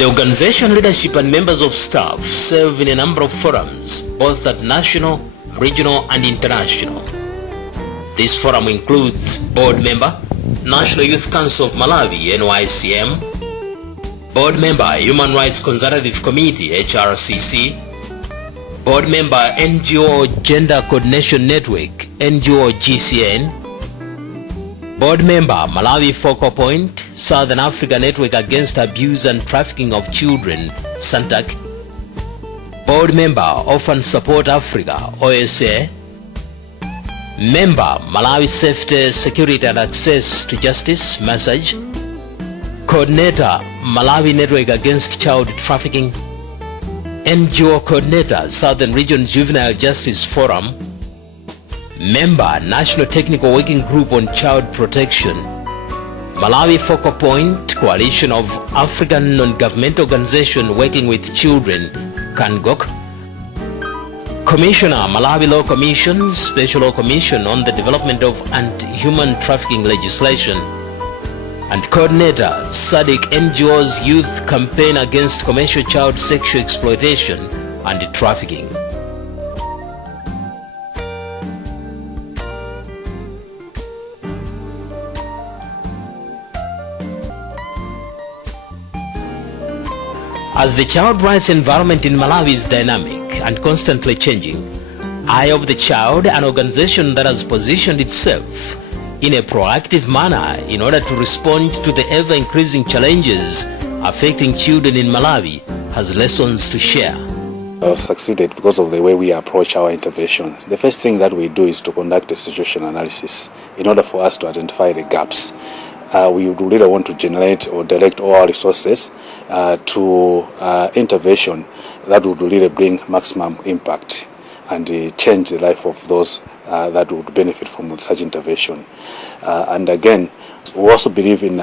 The organization leadership and members of staff serve in a number of forums, both at national, regional and international. This forum includes board member, National Youth Council of Malawi, NYCM, board member, Human Rights Consultative Committee, HRCC, board member, NGO Gender Coordination Network, NGO GCN, board member, Malawi Focal Point, Southern Africa Network Against Abuse and Trafficking of Children, SANTAC, board member, Orphan Support Africa, OSA, member, Malawi Safety, Security and Access to Justice, MASAJ, coordinator, Malawi Network Against Child Trafficking, NGO coordinator, Southern Region Juvenile Justice Forum, member, National Technical Working Group on Child Protection, Malawi Focal Point, Coalition of African Non-Governmental Organizations Working with Children, KANGOK, Commissioner, Malawi Law Commission, Special Law Commission on the Development of Anti-Human Trafficking Legislation, and coordinator, SADC NGO's Youth Campaign Against Commercial Child Sexual Exploitation and Trafficking. As the child rights environment in Malawi is dynamic and constantly changing, Eye of the Child, an organization that has positioned itself in a proactive manner in order to respond to the ever-increasing challenges affecting children in Malawi, has lessons to share. Succeeded because of the way we approach our interventions. The first thing that we do is to conduct a situation analysis in order for us to identify the gaps. We really want to generate or direct all our resources to intervention that would really bring maximum impact and change the life of those that would benefit from such intervention. And again, we also believe in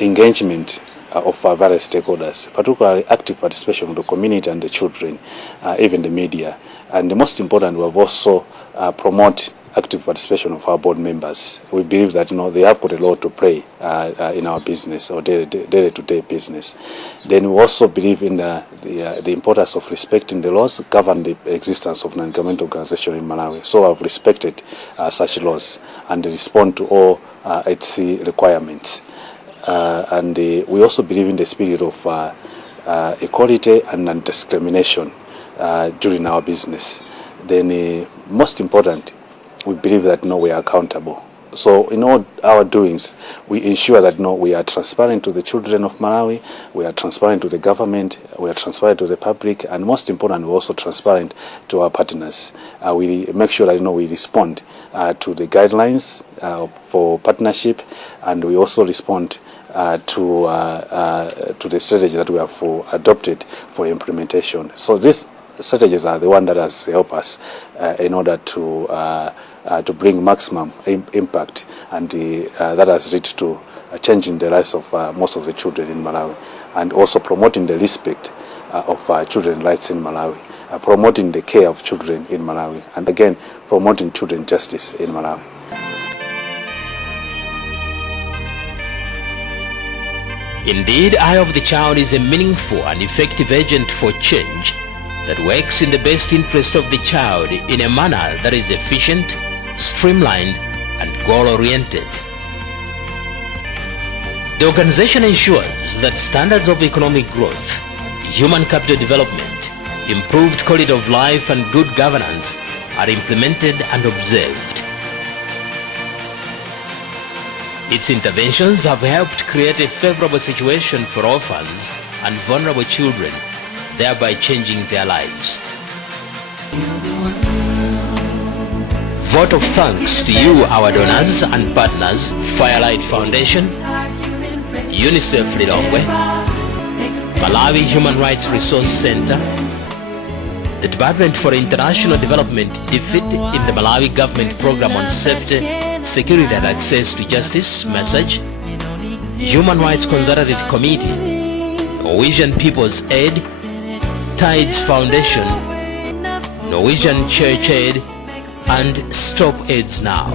engagement of various stakeholders, particularly active participation of the community and the children, even the media. And the most important, we have also promote active participation of our board members. We believe that they have got a lot to play in our business or day-to-day business. Then we also believe in the importance of respecting the laws govern the existence of non-governmental organizations in Malawi. So I've respected such laws and respond to all its requirements. And we also believe in the spirit of equality and non-discrimination during our business. Then most important, we believe that we are accountable. So in all our doings, we ensure that we are transparent to the children of Malawi, we are transparent to the government, we are transparent to the public, and most important, we're also transparent to our partners. We make sure that we respond to the guidelines for partnership, and we also respond to the strategy that we have adopted for implementation. So these strategies are the one that has helped us in order to bring maximum impact, and that has led to changing the lives of most of the children in Malawi, and also promoting the respect of children's rights in Malawi, promoting the care of children in Malawi, and again promoting children's justice in Malawi. Indeed, Eye of the Child is a meaningful and effective agent for change that works in the best interest of the child in a manner that is efficient, streamlined, and goal-oriented. The organization ensures that standards of economic growth, human capital development, improved quality of life, and good governance are implemented and observed. Its interventions have helped create a favorable situation for orphans and vulnerable children, thereby changing their lives. Vote of thanks to you, our donors and partners: Firelight Foundation, UNICEF Lilongwe, Malawi Human Rights Resource Center, the Department for International Development DFID in the Malawi Government Program on Safety, Security and Access to Justice, MASAJ, Human Rights Consultative Committee, Norwegian People's Aid, Tides Foundation, Norwegian Church Aid, and Stop AIDS Now.